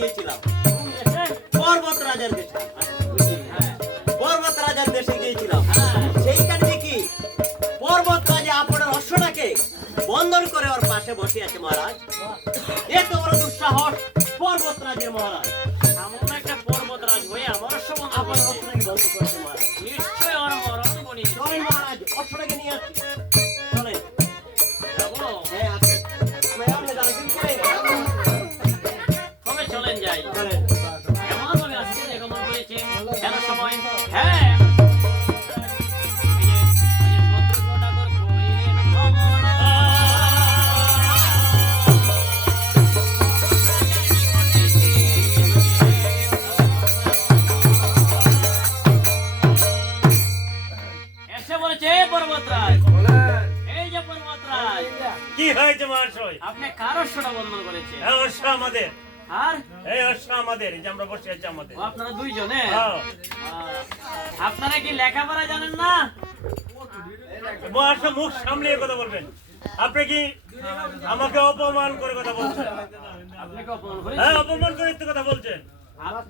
গিয়েছিলাম পর্বত রাজার দেশে। পর্বত রাজার দেশে গিয়েছিলাম। সেইখানে দেখি পর্বত রাজা আপনার অশ্বটাকে বন্ধন করে ওর পাশে বসে আছে মহারাজ এত বড় দুঃসাহস, পর্বত রাজের মহারাজ সামান্য একটা পর্বতরাজ হয়ে আমার সময় আপনার অশ্বটাকে বন্ধ করেছে এসে বলেছে "এ পর্বতরাজ এই যে পর্বতরাজ কি হয়েছে মহাশয়? আপনি কার অশ্বটা বন্ধন করেছে অশ্ব আমাদের। আর? এই অশ্ব আমাদের যে আমরা বসে আছি আমাদের। আপনারা দুইজনে। আপনারা কি লেখাপড়া জানেন না? মহাশয় মুখ সামলিয়ে কথা বলবেন। আপনি কি আমাকে অপমান করে কথা বলছেন? আপনাকে অপমান করেছি হ্যাঁ অপমান করে কথা বলছেন। হ্যাঁ?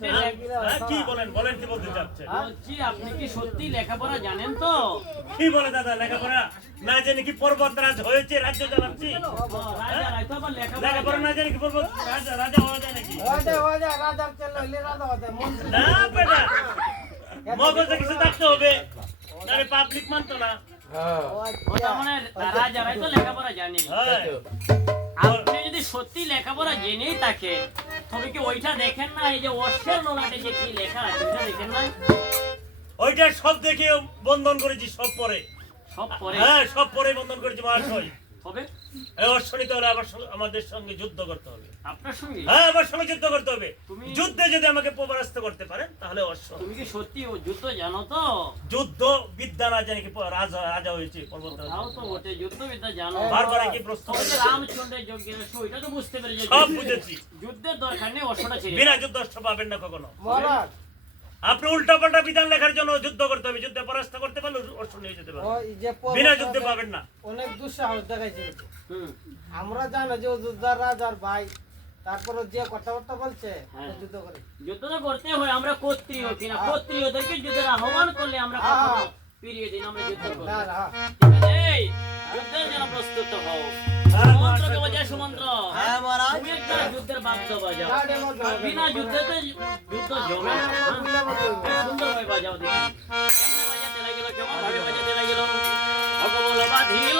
হ্যাঁ, কি বলেন বলেন কি বলতে চাচ্ছেন? বলছি আপনি কি সত্যি লেখাপড়া জানেন তো? কি বলে দাদা লেখাপড়া? না জেনে কি পর্বতরাজ হয়েছে রাজ্য চালাচ্ছি ও, রাজা রাইতো আবার লেখাপড়া লেখাপড়া না জেনে কি পর্বত রাজা রাজা হওয়া যায় নাকি? না বেটা মগজে কিছু থাকতে হবে পাবলিক মানতো না। ও তার মানে রাজা রাইতো লেখাপড়া জানে হ্যাঁ। আপনি যদি সত্যি লেখাপড়া জেনেই থাকে তবে কি ওইটা দেখেন না? এই যে অশ্বের লোলাটে যে কি লেখা আছে ওইটা দেখেন না? ওইটা সব দেখে বন্ধন করেছি সব পরে। সব পরে? হ্যাঁ সব পরে বন্ধন করেছি মহাশয় হবে? এই অশ্বনীতে হলে আবার আমাদের সঙ্গে যুদ্ধ করতে হবে। আপনার সঙ্গে? হ্যাঁ আমার সঙ্গে যুদ্ধ করতে হবে। যুদ্ধে যদি আমাকে পরাস্ত করতে পারেন তাহলে অশ্ব তুমি কি সত্যি যুদ্ধ জানো তো? যুদ্ধ বিদ্যা না জানি কি রাজা রাজা হয়েছে পর্বত তাও তো বটে যুদ্ধবিদ্যা জানো। বারবার কি প্রশ্ন ওই রামচন্দ্রের যজ্ঞের ওইটা তো বুঝতে পেরেছি। সব বুঝেছি। যুদ্ধের দরকার নেই অশ্বটা ছেড়ে বিনা যুদ্ধ অশ্ব পাবেন না কখনো। আপনি উল্টা পাল্টা বিধান লেখার জন্য যুদ্ধ করতে হবে যুদ্ধে পরাস্ত করতে পারলে অশ্ব নিয়ে যেতে পারবে। বিনা যুদ্ধে পাবেন না। অনেক দুঃসাহস দেখাইছে। হুম। আমরা জানো যে অযোধ্যার রাজার ভাই তারপরে যে কথাবার্তা বলছে হ্যাঁ। যুদ্ধ করে। যুদ্ধ তো করতে হয় আমরা ক্ষত্রিয় কিনা ক্ষত্রিয়দেরকে যুদ্ধের আহ্বান করলে আমরা হ্যাঁ। ফিরিয়ে দিন আমরা যুদ্ধ এই, যুদ্ধের জন্য প্রস্তুত হও। হ্যাঁ, সুমন্ত্রকে বাজায় সুমন্ত্র হ্যাঁ তুমি একটা যুদ্ধের বাদ্য বাজাও। গাড়ি মধ্যে আর বিনা যুদ্ধেতে যুদ্ধ জমে। না? বুঝলে মতো এই সুন্দরভাবে বাজাও দেখি। কেমনে বাজাতে লাগিল কেমন ভাবে বাজাতে লাগিল? ভগবল বাঁধিল।